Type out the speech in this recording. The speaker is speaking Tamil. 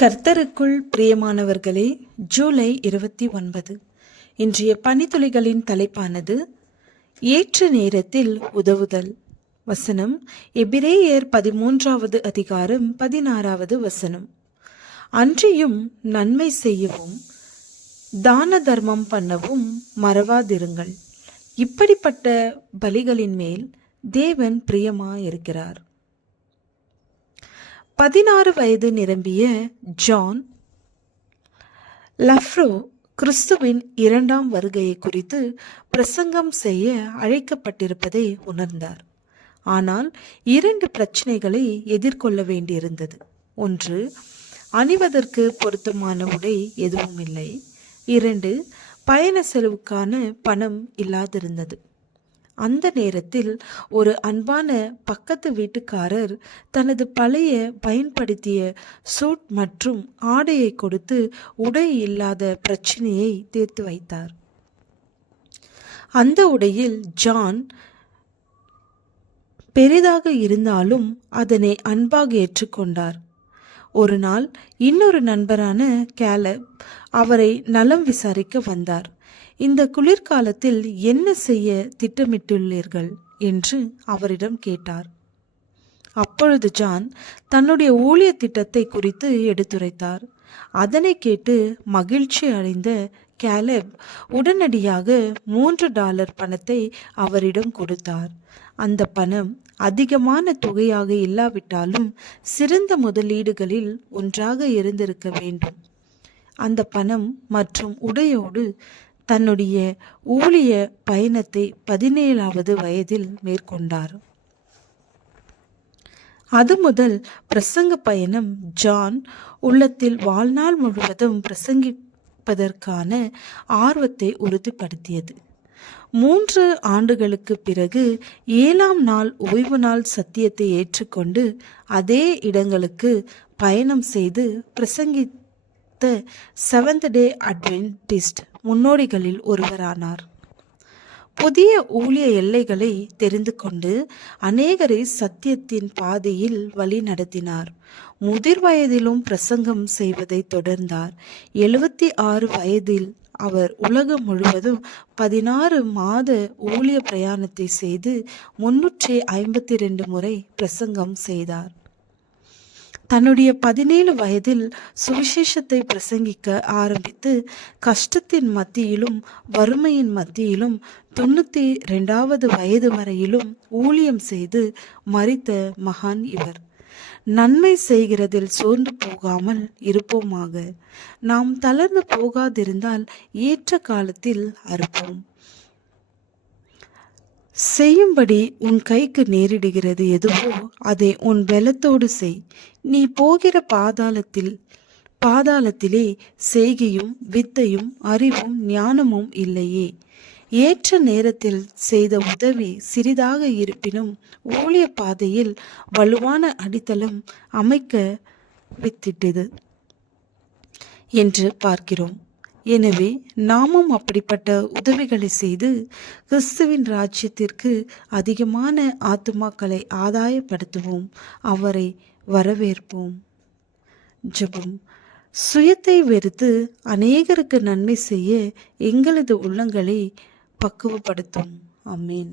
கர்த்தருக்குள் பிரியமானவர்களே, ஜூலை 29 இன்றைய பனித்துளிகளின் தலைப்பானது ஏற்ற நேரத்தில் உதவுதல். வசனம் எபிரேயர் 13வது அதிகாரம் 16வது வசனம். அன்றியும் நன்மை செய்யவும் தான தர்மம் பண்ணவும் மறவாதிருங்கள். இப்படிப்பட்ட பலிகளின் மேல் தேவன் பிரியமாயிருக்கிறார். 16 வயது நிரம்பிய ஜான் லஃப்ரோ கிறிஸ்துவின் 2ஆம் வருகையை குறித்து பிரசங்கம் செய்ய அழைக்கப்பட்டிருப்பதை உணர்ந்தார். ஆனால் 2 பிரச்சனைகளை எதிர்கொள்ள வேண்டியிருந்தது. ஒன்று, அணிவதற்கு பொருத்தமான உடை எதுவும் இல்லை. 2, பயண செலவுக்கான பணம் இல்லாதிருந்தது. அந்த நேரத்தில் ஒரு அன்பான பக்கத்து வீட்டுக்காரர் தனது பழைய பயன்படுத்திய சூட் மற்றும் ஆடையை கொடுத்து உடை இல்லாத பிரச்சனையை தீர்த்து வைத்தார். அந்த உடையில் ஜான் பெரிதாக இருந்தாலும் அதனை அன்பாக ஏற்றுக்கொண்டார். ஒரு நாள் இன்னொரு நண்பரான கேலப் அவரை நலம் விசாரிக்க வந்தார். இந்த குளிர்காலத்தில் என்ன செய்ய திட்டமிட்டுள்ளீர்கள் என்று அவரிடம் கேட்டார். அப்பொழுது ஜான் தன்னுடைய ஊழிய திட்டத்தை குறித்து எடுத்துரைத்தார். அதனை கேட்டு மகிழ்ச்சி அடைந்த கேலப் உடனடியாக $3 பணத்தை அவரிடம் கொடுத்தார். அந்த பணம் அதிகமான தொகையாக இல்லாவிட்டாலும் சிறந்த முதலீடுகளில் ஒன்றாக இருந்திருக்க வேண்டும். அந்த பணம் மற்றும் உடையோடு தன்னுடைய ஊழிய பயணத்தை 17வது வயதில் மேற்கொண்டார். அது முதல் பிரசங்க பயணம் ஜான் உள்ளத்தில் வாழ்நாள் முழுவதும் பிரசங்கிப்பதற்கான ஆர்வத்தை உறுதிப்படுத்தியது. 3 ஆண்டுகளுக்கு பிறகு 7ஆம் நாள் ஓய்வு நாள் சத்தியத்தை ஏற்றுக்கொண்டு அதே இடங்களுக்கு பயணம் செய்து பிரசங்கித்த செவன்த் டே அட்வென்டிஸ்ட் முன்னோடிகளில் ஒருவரானார். புதிய ஊழிய எல்லைகளை தெரிந்து கொண்டு அநேகரை சத்தியத்தின் பாதையில் வழி நடத்தினார். முதிர் வயதிலும் பிரசங்கம் செய்வதை தொடர்ந்தார். 76 வயதில் அவர் உலகம் முழுவதும் 16 மாத ஊழிய பிரயாணத்தை செய்து 352 முறை பிரசங்கம் செய்தார். தன்னுடைய 17 வயதில் சுவிசேஷத்தை பிரசங்கிக்க ஆரம்பித்து கஷ்டத்தின் மத்தியிலும் வறுமையின் மத்தியிலும் 92வது வயது வரையிலும் ஊழியம் செய்து மரித்த மகான் இவர். நன்மை செய்கிறதில் சோர்ந்து போகாமல் இருப்போமாக. நாம் தளர்ந்து போகாதிருந்தால் ஏற்ற காலத்தில் அறுப்போம். செய்யும்படி உன் கைக்கு நேரிடுகிறது எதுவோ அதை உன் பலத்தோடு செய். நீ போகிற பாதாளத்திலே செய்கையும் வித்தையும் அறிவும் ஞானமும் இல்லையே. ஏற்ற நேரத்தில் செய்த உதவி சிறிதாக இருப்பினும் ஊழிய பாதையில் வலுவான அடித்தளம் அமைக்க வித்திட்டது என்று பார்க்கிறோம். எனவே நாமும் அப்படிப்பட்ட உதவிகளை செய்து கிறிஸ்துவின் ராஜ்யத்திற்கு அதிகமான ஆத்துமாக்களை ஆதாயப்படுத்துவோம். அவரை வரவேற்போம். ஜெபம். சுயத்தை வெறுத்து அநேகருக்கு நன்மை செய்ய எங்களது உள்ளங்களை பக்குவப்படுத்தும். ஆமென்.